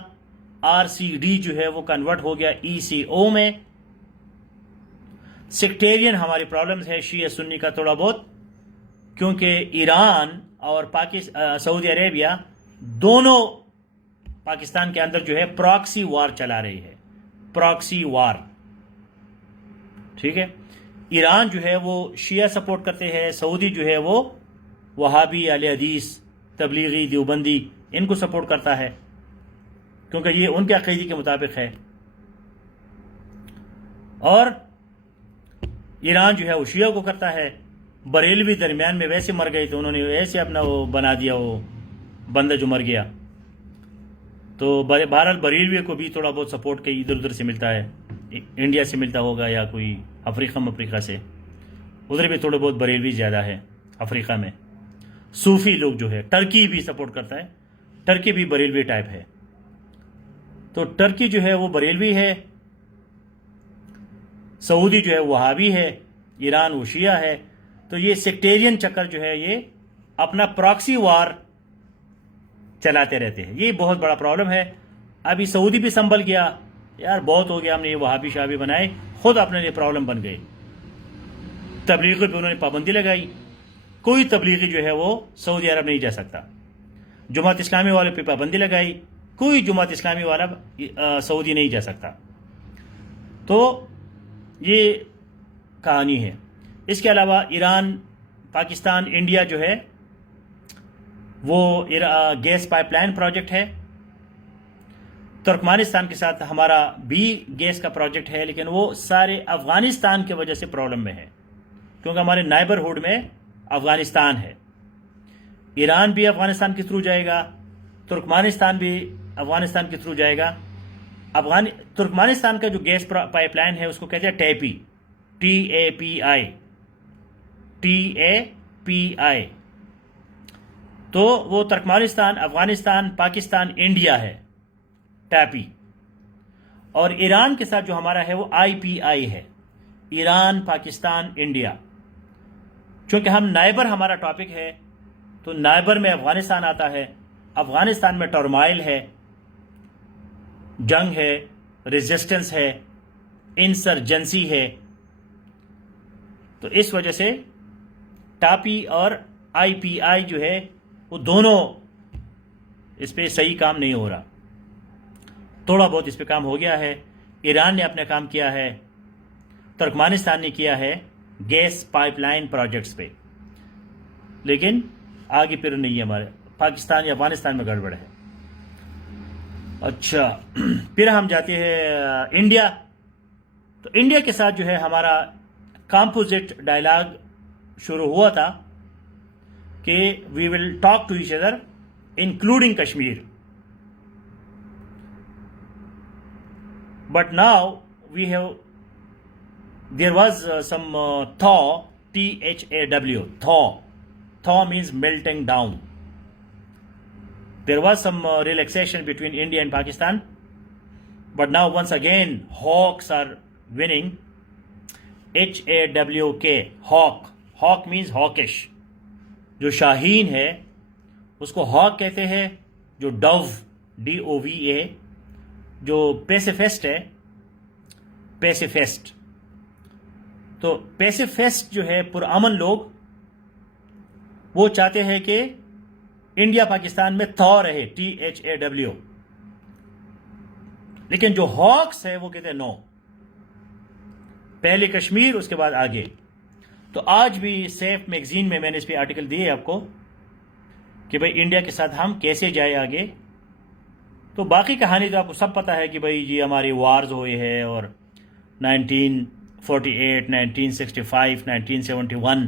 آر سی ڈی جو ہے وہ کنورٹ ہو گیا ای سی او میں۔ سیکٹیرین ہماری پرابلمز ہے شیعہ سنی کا تھوڑا بہت، کیونکہ ایران اور سعودی عربیہ دونوں پاکستان کے اندر جو ہے پراکسی وار چلا رہی ہے، پراکسی وار، ٹھیک ہے۔ ایران جو ہے وہ شیعہ سپورٹ کرتے ہیں، سعودی جو ہے وہ وہابی، اہل حدیث، تبلیغی، دیوبندی، ان کو سپورٹ کرتا ہے کیونکہ یہ ان کے عقیدے کے مطابق ہے۔ اور ایران جو ہے وہ شیعہ کو کرتا ہے۔ بریلوی درمیان میں ویسے مر گئے تو انہوں نے ایسے اپنا وہ بنا دیا، وہ بندہ جو مر گیا، تو بہرحال بریلوی کو بھی تھوڑا بہت سپورٹ کئی ادھر ادھر سے ملتا ہے، انڈیا سے ملتا ہوگا یا کوئی افریقہ سے، ادھر بھی تھوڑے بہت بریلوی زیادہ ہے افریقہ میں۔ صوفی لوگ جو ہے، ٹرکی بھی سپورٹ کرتا ہے، ٹرکی بھی بریلوی ٹائپ ہے، تو ٹرکی جو ہے وہ بریلوی ہے، سعودی جو ہے وہابی ہے، ایران وہ شیعہ ہے۔ تو یہ سیکٹیرین چکر جو ہے یہ اپنا پراکسی وار چلاتے رہتے ہیں، یہ بہت بڑا پرابلم ہے۔ ابھی سعودی بھی سنبھل گیا، یار بہت ہو گیا، ہم نے یہ وہابی شہابی بنائے، خود اپنے لیے پرابلم بن گئے۔ تبلیغی پہ انہوں نے پابندی لگائی، کوئی تبلیغی جو ہے وہ سعودی عرب نہیں جا سکتا۔ جماعت اسلامی والے پہ پابندی لگائی، کوئی جماعت اسلامی والا سعودی نہیں جا سکتا۔ تو یہ کہانی ہے۔ اس کے علاوہ ایران، پاکستان، انڈیا جو ہے وہ گیس پائپ لائن پروجیکٹ ہے۔ ترکمانستان کے ساتھ ہمارا بھی گیس کا پروجیکٹ ہے، لیکن وہ سارے افغانستان کی وجہ سے پرابلم میں ہے، کیونکہ ہمارے نائبرہڈ میں افغانستان ہے۔ ایران بھی افغانستان کے تھرو جائے گا، ترکمانستان بھی افغانستان کے تھرو جائے گا۔ ترکمانستان کا جو گیس پائپ لائن ہے اس کو کہتے ہیں ٹیپی، TAPI، تو وہ ترکمانستان، افغانستان، پاکستان، انڈیا ہے ٹیپی۔ اور ایران کے ساتھ جو ہمارا ہے وہ IPI ہے، ایران، پاکستان، انڈیا۔ چونکہ ہم نائبر ہمارا ٹاپک ہے تو نائبر میں افغانستان آتا ہے، افغانستان میں ٹرمائل ہے، جنگ ہے، ریزسٹنس ہے، انسرجنسی ہے، تو اس وجہ سے ٹاپی اور IPI جو ہے وہ دونوں اس پہ صحیح کام نہیں ہو رہا۔ تھوڑا بہت اس پہ کام ہو گیا ہے، ایران نے اپنا کام کیا ہے، ترکمانستان نے کیا ہے گیس پائپ لائن پروجیکٹس پہ، لیکن آگے پھر نہیں ہے، ہمارے پاکستان یا افغانستان میں گڑبڑ ہے۔ اچھا، پھر ہم جاتے ہیں انڈیا۔ تو انڈیا کے ساتھ جو ہے ہمارا کمپوزٹ ڈائلاگ شروع ہوا تھا کہ we will talk to each other including Kashmir, but now we have there was some thaw, THAW, thaw means melting down. There was some relaxation between India and Pakistan, but now once again hawks are winning. HAWK, hawk means hawkish. جو شاہین ہے اس کو ہاک کہتے ہیں، جو DOVA جو پیسیفسٹ ہے، پیسیفسٹ، تو پیسیفسٹ جو ہے پرامن لوگ، وہ چاہتے ہیں کہ انڈیا پاکستان میں تھا رہے، THAW، لیکن جو ہاکس ہے وہ کہتے ہیں نو، پہلے کشمیر اس کے بعد آگے۔ تو آج بھی سیف میگزین میں نے اس پہ آرٹیکل دیے آپ کو کہ بھئی انڈیا کے ساتھ ہم کیسے جائے آگے۔ تو باقی کہانی تو آپ کو سب پتہ ہے کہ بھائی جی ہماری وارز ہوئی ہے، اور 1948، 1965، 1971،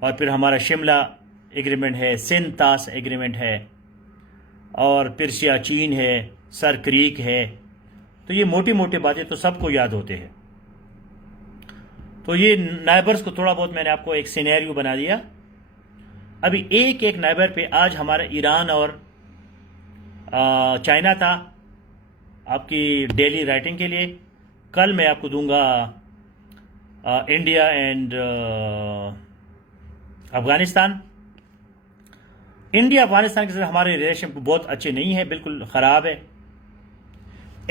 اور پھر ہمارا شملہ ایگریمنٹ ہے، سندھ طاس ایگریمنٹ ہے، اور پھر سیاچین ہے، سر کریک ہے. تو یہ موٹی موٹی باتیں تو سب کو یاد ہوتے ہیں. تو یہ نائبرز کو تھوڑا بہت میں نے آپ کو ایک سینیریو بنا دیا. ابھی ایک ایک نائبر پہ آج ہمارا ایران اور چائنا تھا آپ کی ڈیلی رائٹنگ کے لیے. کل میں آپ کو دوں گا India and Afghanistan. India Afghanistan کے ساتھ ہمارے ریلیشن بہت اچھے نہیں ہیں، بالکل خراب ہے.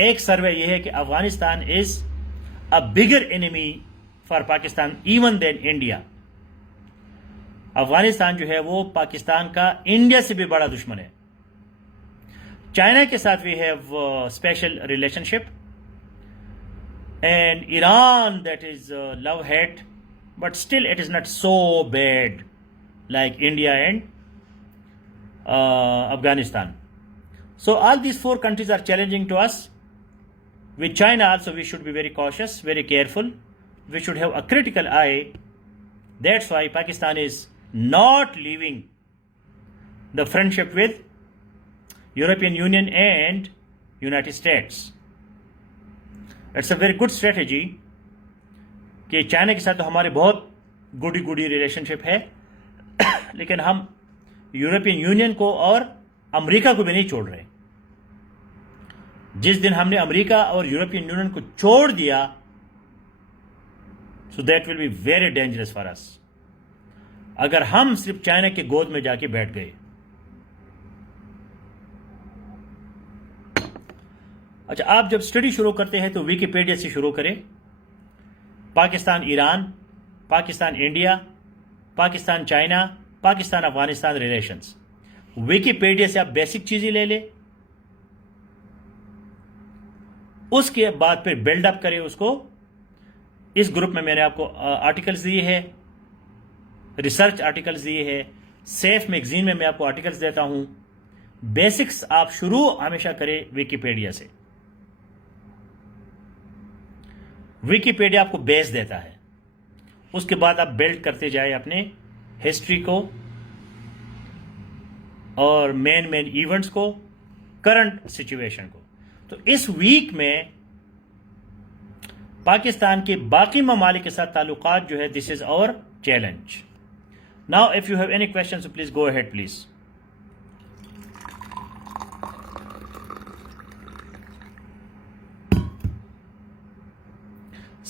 ایک سروے یہ ہے کہ Afghanistan is a bigger enemy for Pakistan even then India. Afghanistan جو ہے وہ پاکستان کا انڈیا سے بھی بڑا دشمن ہے. چائنا کے ساتھ we have special relationship, and Iran that is love hate, but still it is not so bad like India and Afghanistan. So all these four countries are challenging to us. With China also we should be very cautious, very careful. We should have a critical eye. That's why Pakistan is not leaving the friendship with European Union and United States. It's a very good strategy کہ چائنا کے ساتھ تو ہمارے بہت گڈی ریلیشن شپ ہے، لیکن ہم یورپین یونین کو اور امریکہ کو بھی نہیں چھوڑ رہے. جس دن ہم نے امریکہ اور یورپین یونین کو چھوڑ دیا، so that will be very dangerous for us. اگر ہم صرف چائنا کے گود میں جا کے بیٹھ گئے. اچھا، آپ جب اسٹڈی شروع کرتے ہیں تو ویکیپیڈیا سے شروع کریں. Pakistan Iran, Pakistan India, Pakistan China, Pakistan Afghanistan relations. Wikipedia سے آپ بیسک چیزیں لے لیں، اس کے بعد پھر بلڈ اپ کریں اس کو. اس گروپ میں میں نے آپ کو آرٹیکلز دیے ہیں، ریسرچ آرٹیکلز دیے ہیں. سیف میگزین میں آپ کو آرٹیکلز دیتا ہوں. بیسکس آپ شروع ہمیشہ کریں ویکیپیڈیا سے. ویکیپیڈیا آپ کو بیس دیتا ہے، اس کے بعد آپ بلڈ کرتے جائیں اپنے ہسٹری کو اور مین ایونٹس کو، کرنٹ سچویشن کو. تو اس ویک میں پاکستان کے باقی ممالک کے ساتھ تعلقات جو ہے، this is our challenge. Now if you have any question please go ahead please.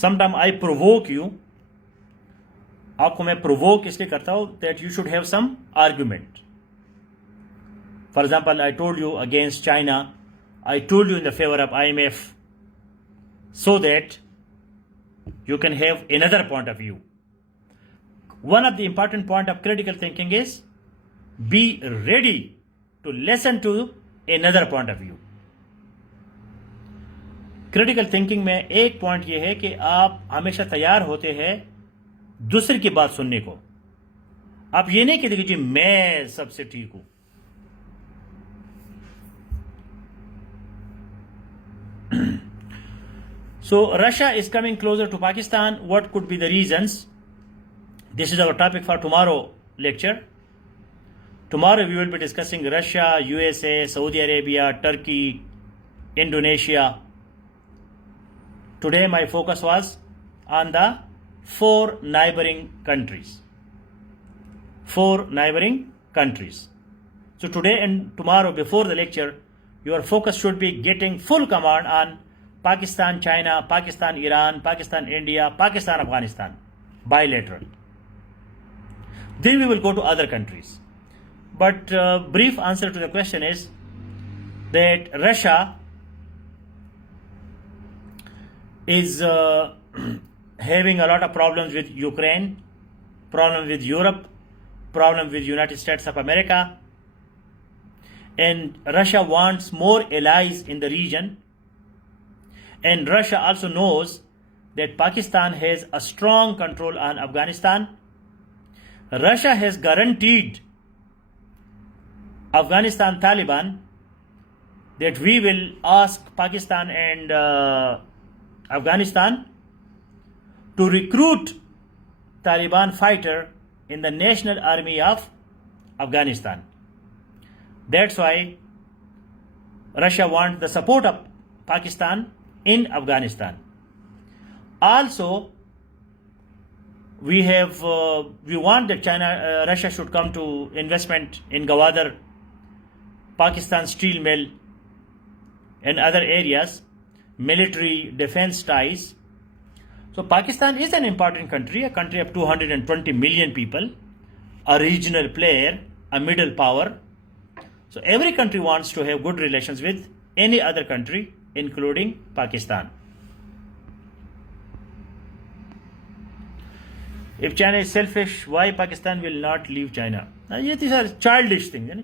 Some time I provoke you. آپ کو میں پرووک اس لیے کرتا ہوں that you should have some argument. For example I told you against China, I told you in the favour of IMF, so that you can have another point of view. One of the important point of critical thinking is be ready to listen to another point of view. Critical thinking میں ایک پوائنٹ یہ ہے کہ آپ ہمیشہ تیار ہوتے ہیں دوسرے کی بات سننے کو. آپ یہ نہیں کہتے کہ جی میں سب سے ٹھیک ہوں. So Russia is coming closer to Pakistan. What could be the reasons? This is our topic for tomorrow lecture. Tomorrow we will be discussing Russia, USA, Saudi Arabia, Turkey, Indonesia. Today my focus was on the four neighboring countries. So today and tomorrow before the lecture, your focus should be getting full command on Pakistan, China, Pakistan, Iran, Pakistan, India, Pakistan, Afghanistan, bilateral. Then we will go to other countries. But brief answer to the question is that Russia is having a lot of problems with Ukraine, problem with Europe, problem with United States of America, and Russia wants more allies in the region. And Russia also knows that Pakistan has a strong control on Afghanistan. Russia has guaranteed Afghanistan Taliban that we will ask Pakistan and Afghanistan to recruit Taliban fighter in the National Army of Afghanistan. That's why Russia wants the support of Pakistan in Afghanistan. Also, we want that Russia should come to investment in Gwadar, Pakistan steel mill, and other areas, military defense ties. So Pakistan is an important country, a country of 220 million people, a regional player, a middle power. So every country wants to have good relations with any other country, including Pakistan. If China is selfish, why Pakistan will not leave China? These are childish things,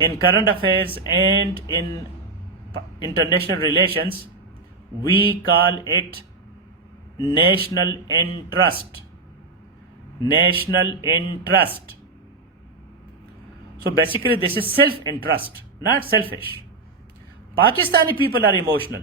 In current affairs and in international relations, we call it national interest. National interest. So basically this is self-interest, not selfish. Pakistani people are emotional.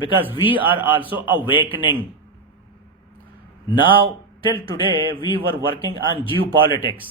because we are also awakening. Now till today we were working on geopolitics.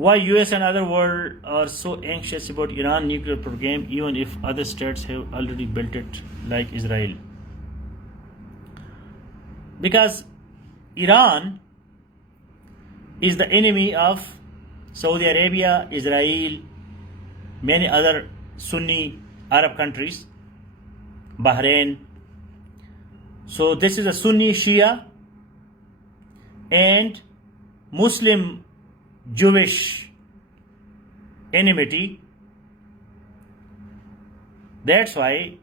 Why US and other world are so anxious about Iran nuclear program even if other states have already built it like Israel? Because Iran is the enemy of Saudi Arabia, Israel, many other Sunni Arab countries, Bahrain. So this is a Sunni Shia and Muslim Jewish enmity. That's why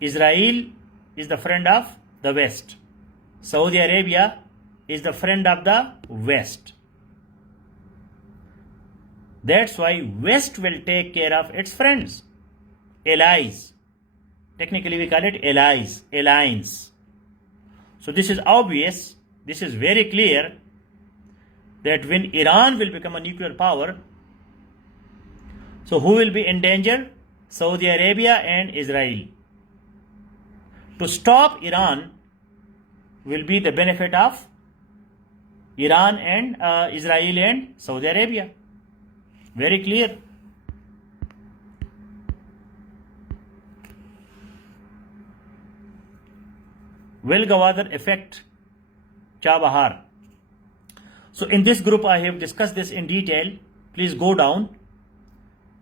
Israel is the friend of the West. Saudi Arabia is the friend of the West. That's why West will take care of its friends, allies. Technically we call it allies, alliance. So this is obvious, this is very clear that when Iran will become a nuclear power, so who will be in danger? Saudi Arabia and Israel. To stop Iran will be the benefit of Iran and Israel and Saudi Arabia. Very clear. Will Gwadar affect Chabahar? So in this group I have discussed this in detail. Please go down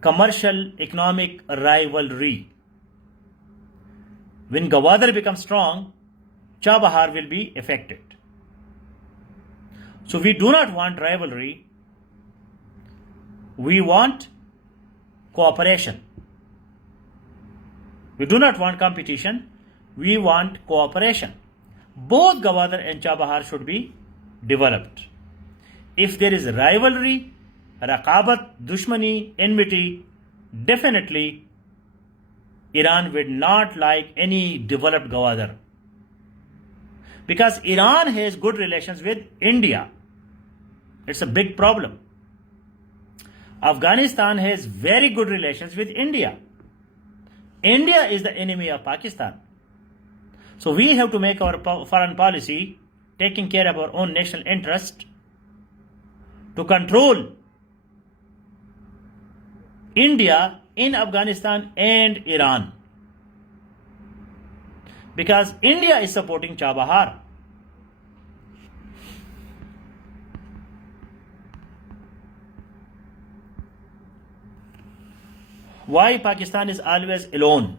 commercial economic rivalry. When Gawadar becomes strong, Chabahar will be affected. So we do not want rivalry. We want cooperation. We do not want competition. We want cooperation. Both Gawadar and Chabahar should be developed. If there is rivalry, raqabat, dushmani, enmity, definitely Iran would not like any developed Gawadar. Because Iran has good relations with India. It's a big problem. Afghanistan has very good relations with India. India is the enemy of Pakistan. So we have to make our foreign policy taking care of our own national interest to control India in Afghanistan and Iran. Because India is supporting Chabahar. Why Pakistan is always alone?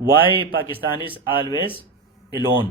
Why Pakistan is always alone?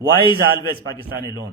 Why is always Pakistan alone?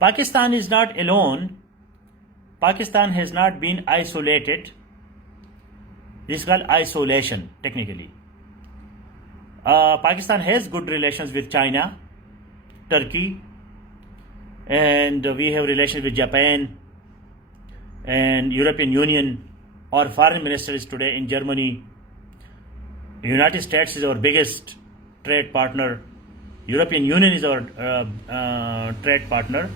Pakistan is not alone. Pakistan has not been isolated. This is called isolation technically. Pakistan has good relations with China, Turkey, and we have relations with Japan and European Union. Our foreign minister is today in Germany. United States is our biggest trade partner. European Union is our trade partner.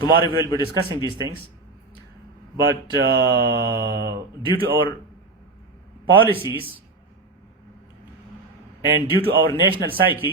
Tomorrow we will be discussing these things. But due to our policies and due to our national psyche,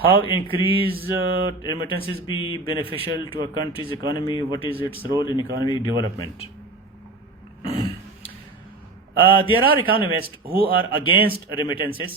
How increase remittances be beneficial to a country's economy? What is its role in economic development? There are economists who are against remittances.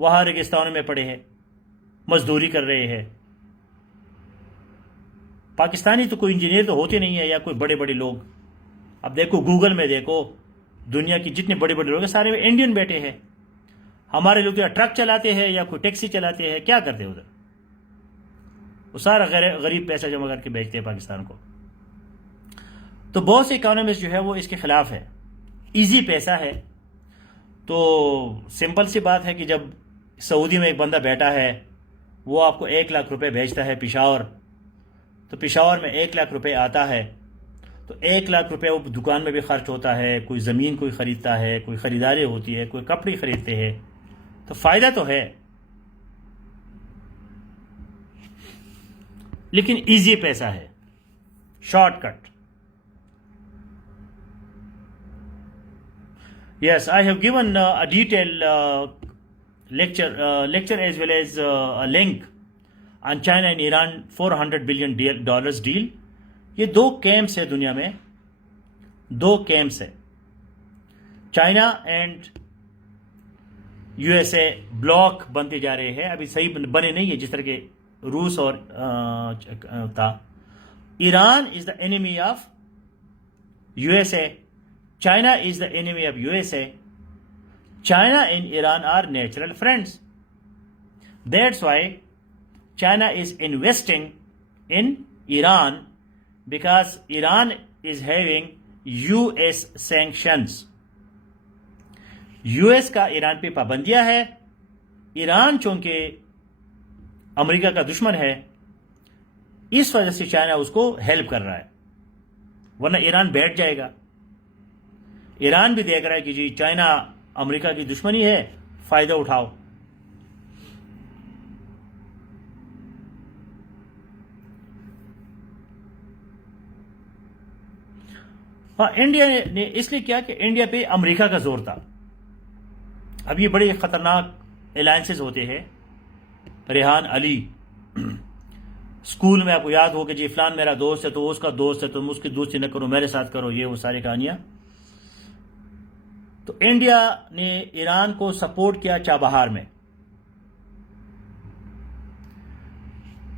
وہاں ریگستانوں میں پڑے ہیں، مزدوری کر رہے ہیں. پاکستانی تو کوئی انجینئر تو ہوتے نہیں ہے یا کوئی بڑے بڑے لوگ. اب دیکھو گوگل میں دیکھو، دنیا کی جتنے بڑے بڑے لوگ ہیں سارے انڈین بیٹے ہیں. ہمارے لوگ تو یا ٹرک چلاتے ہیں یا کوئی ٹیکسی چلاتے ہیں، کیا کرتے ہیں ادھر؟ وہ سارا غریب پیسہ جمع کر کے بیچتے ہیں پاکستان کو. تو بہت سے اکانومسٹ جو ہے وہ اس کے خلاف ہے. ایزی پیسہ ہے. تو سمپل سی بات ہے کہ جب سعودی میں ایک بندہ بیٹھا ہے، وہ آپ کو 1 لاکھ روپے بھیجتا ہے پشاور، تو پشاور میں 1 لاکھ روپے آتا ہے، تو 1 لاکھ روپے وہ دکان میں بھی خرچ ہوتا ہے، کوئی زمین کوئی خریدتا ہے، کوئی خریداری ہوتی ہے، کوئی کپڑے خریدتے ہیں، تو فائدہ تو ہے. لیکن ایزی پیسہ ہے، short cut. Yes, I have given a detailed lecture as well as a link on China and Iran $400 billion deal. یہ 2 کیمپس ہے دنیا میں، 2 کیمپس ہے. China and U S a block بنتے جا رہے ہیں. ابھی صحیح بنے نہیں ہے جس طرح کے روس اور تھا. ایران از دا enemy of U S A. China is the enemy of USA. China and Iran are natural friends. That's why China is investing in Iran, because Iran is having US sanctions. US کا ایران پہ پابندیاں ہے. ایران چونکہ امریکہ کا دشمن ہے، اس وجہ سے چائنا اس کو ہیلپ کر رہا ہے، ورنہ ایران بیٹھ جائے گا. ایران بھی دیکھ رہا ہے کہ جی چائنا امریکہ کی دشمنی ہے، فائدہ اٹھاؤ. ہاں، انڈیا نے اس لیے کیا کہ انڈیا پہ امریکہ کا زور تھا. اب یہ بڑے خطرناک الائنسز ہوتے ہیں. ریحان علی اسکول میں آپ کو یاد ہو کہ جی فلان میرا دوست ہے تو اس کا دوست ہے، تم اس کی دوستی نہ کرو، میرے ساتھ کرو، یہ وہ ساری کہانیاں. تو انڈیا نے ایران کو سپورٹ کیا چابہار میں.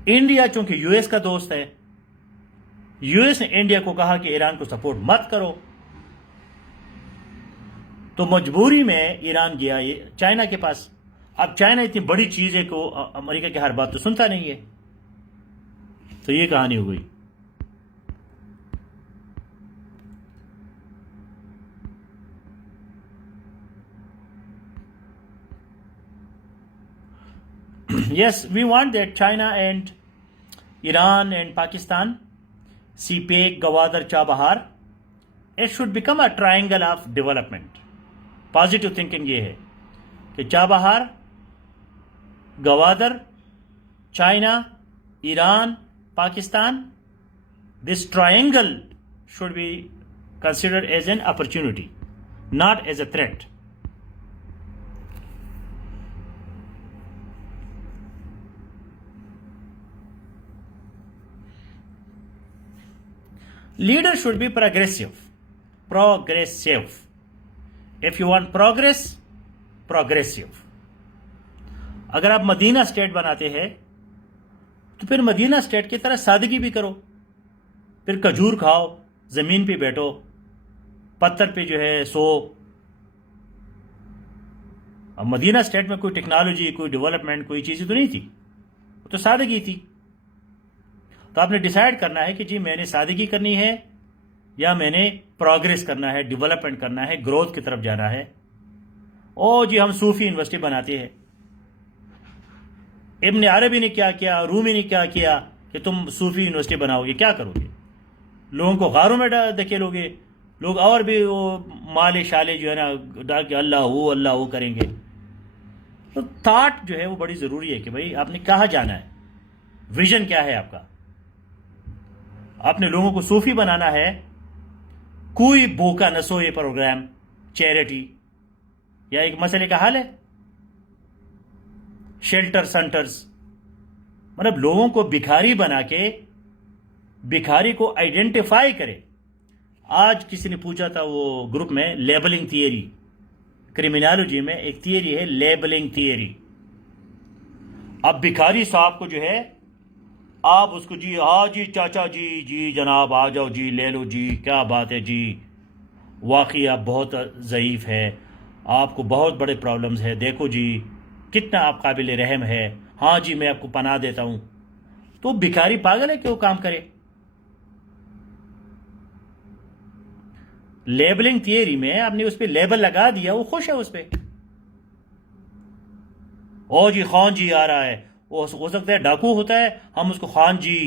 انڈیا چونکہ یو ایس کا دوست ہے، یو ایس نے انڈیا کو کہا کہ ایران کو سپورٹ مت کرو. تو مجبوری میں ایران گیا چائنا کے پاس. اب چائنا اتنی بڑی چیز ہے کہ امریکہ کی ہر بات تو سنتا نہیں ہے. تو یہ کہانی ہو گئی. Yes, we want that China and Iran and Pakistan, CPEC, Gwadar, Chabahar, it should become a triangle of development. Positive thinking یہ ہے کہ Chabahar, Gwadar, China, Iran, Pakistan, this triangle should be considered as an opportunity, not as a threat. Leader should be progressive. If you want progress, progressive. اگر آپ مدینہ اسٹیٹ بناتے ہیں تو پھر مدینہ اسٹیٹ کی طرح سادگی بھی کرو. پھر کھجور کھاؤ، زمین پہ بیٹھو، پتھر پہ جو ہے سو. اب مدینہ اسٹیٹ میں کوئی ٹیکنالوجی، کوئی ڈیولپمنٹ، کوئی چیزیں تو نہیں تھی، وہ تو سادگی تھی. تو آپ نے ڈیسائیڈ کرنا ہے کہ جی میں نے سادگی کرنی ہے یا میں نے پروگریس کرنا ہے، ڈیولپمنٹ کرنا ہے، گروتھ کی طرف جانا ہے. او جی ہم صوفی یونیورسٹی بناتے ہیں. ابن عربی نے کیا کیا، رومی نے کیا کیا کہ تم صوفی یونیورسٹی بناؤ گے؟ کیا کرو گے؟ لوگوں کو غاروں میں دھکیلو گے. لوگ اور بھی وہ مالے شالے جو ہے نا ڈال کے اللہ ہو کریں گے. تو تھاٹ جو ہے وہ بڑی ضروری ہے کہ بھائی آپ نے کہاں جانا ہے، ویژن کیا ہے آپ کا. آپ نے لوگوں کو صوفی بنانا ہے. کوئی بھوکا نہ سو یہ پروگرام، چیریٹی یا ایک مسئلے کا حل ہے، شیلٹر سینٹرز، مطلب لوگوں کو بھکاری بنا کے بھکاری کو آئیڈینٹیفائی کرے. آج کسی نے پوچھا تھا وہ گروپ میں، لیبلنگ تھیوری، کرمینالوجی میں ایک تھیوری ہے لیبلنگ تھیوری. اب بھکاری صاحب کو جو ہے آپ اس کو جی ہاں جی چاچا جی جی جناب آ جاؤ جی لے لو جی کیا بات ہے جی واقعی آپ بہت ضعیف ہے آپ کو بہت بڑے پرابلمز ہے دیکھو جی کتنا آپ قابل رحم ہے ہاں جی میں آپ کو پناہ دیتا ہوں تو بھکاری پاگل ہے کہ وہ کام کرے لیبلنگ تھیوری میں آپ نے اس پہ لیبل لگا دیا وہ خوش ہے اس پہ او جی خان جی آ رہا ہے وہ ہو سکتا ہے ڈاکو ہوتا ہے ہم اس کو خان جی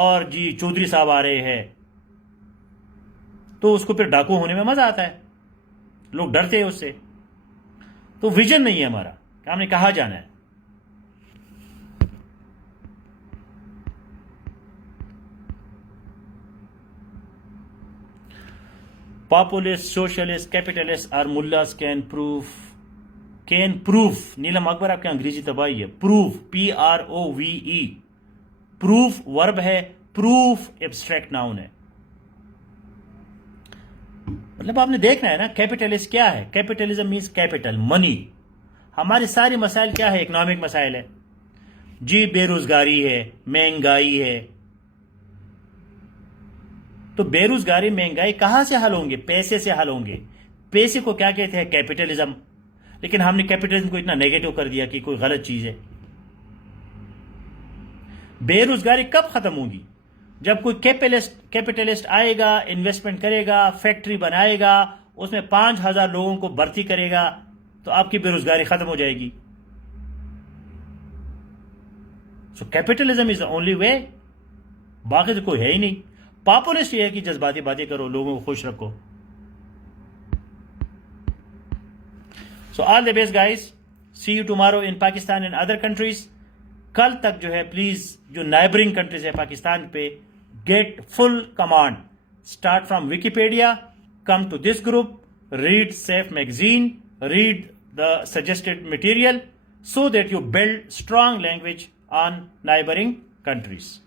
اور جی چودھری صاحب آ رہے ہیں تو اس کو پھر ڈاکو ہونے میں مزہ آتا ہے لوگ ڈرتے ہیں اس سے تو ویژن نہیں ہے ہمارا کہ ہم نے کہاں جانا ہے پاپولسٹ سوشلسٹ کیپیٹلسٹ اور ملاز کین پروف نیلم اکبر آپ کے انگریزی تباہی ہے پروف PROVE پروف ورب ہے پروف ایبسٹریکٹ ناؤن ہے مطلب آپ نے دیکھنا ہے نا کیپیٹلسٹ کیا ہے کیپیٹلزم مینس کیپٹل منی ہمارے سارے مسائل کیا ہے اکنامک مسائل ہے جی بے روزگاری ہے مہنگائی ہے تو بے روزگاری مہنگائی کہاں سے حل ہوں گے پیسے سے حل ہوں گے پیسے کو کیا کہتے ہیں کیپیٹلزم لیکن ہم نے کیپیٹلزم کو اتنا نیگیٹو کر دیا کہ کوئی غلط چیز ہے بے روزگاری کب ختم ہوگی جب کوئی کیپیٹلسٹ آئے گا انویسٹمنٹ کرے گا فیکٹری بنائے گا اس میں 5,000 لوگوں کو بھرتی کرے گا تو آپ کی بے روزگاری ختم ہو جائے گی سو capitalism is the only way باقی تو کوئی ہے ہی نہیں پاپولسٹ یہ ہے کہ جذباتی باتیں کرو لوگوں کو خوش رکھو so all the best guys see you tomorrow in Pakistan and other countries کل تک جو ہے پلیز جو نائبرنگ کنٹریز ہے پاکستان پہ get full command start from Wikipedia come to this group read safe magazine read the suggested material so that you build strong language on neighboring countries.